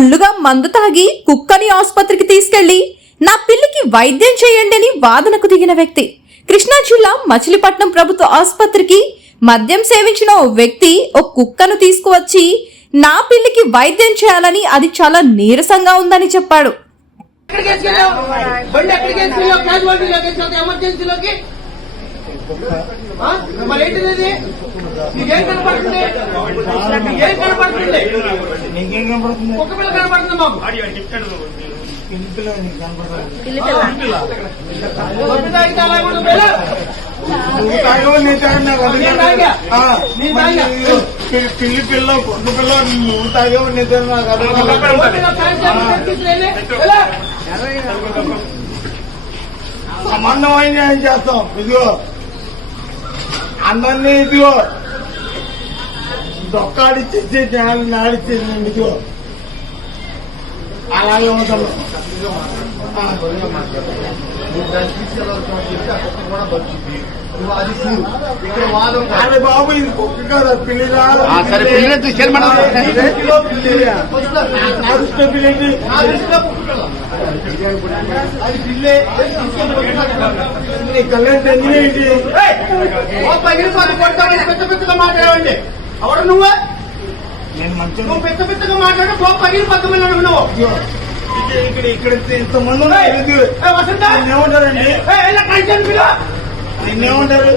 ఫుల్లుగా మందు తాగి కుక్కని ఆసుపత్రికి తీసుకెళ్లి నా పిల్లికి వైద్యం చేయండి అని వాదనకు దిగిన వ్యక్తి. కృష్ణా జిల్లా మచిలీపట్నం ప్రభుత్వ ఆసుపత్రికి మద్యం సేవించిన ఓ వ్యక్తి ఓ కుక్కను తీసుకువచ్చి నా పిల్లికి వైద్యం చేయాలని అది చాలా నీరసంగా ఉందని చెప్పాడు. పిల్లి పిల్ల కొద్దు పిల్ల నువ్వు తాగేవు నిద్ర సంబంధమైన ఏం చేస్తాం. ఇదిగో అందరినీ ఇదిగో దొక్కాడిచ్చేసి జనాలు ఆడిచ్చేసి ఇదిగో అలాగే ఉంటాను. అరే బాబు ఇది కుక్క కదా పిల్లి కళ్యాణ్ ఏంటి పెద్ద పెద్దగా మాట్లాడవండి. ఎవరు నువ్వు? నువ్వు పెద్ద పెద్దగా మాట్లాడు. పగిలి 10 మంది అనుకున్నావు. ఇక్కడ ఇంతమంది ఏమంటారండి? నిన్నేమంటారు?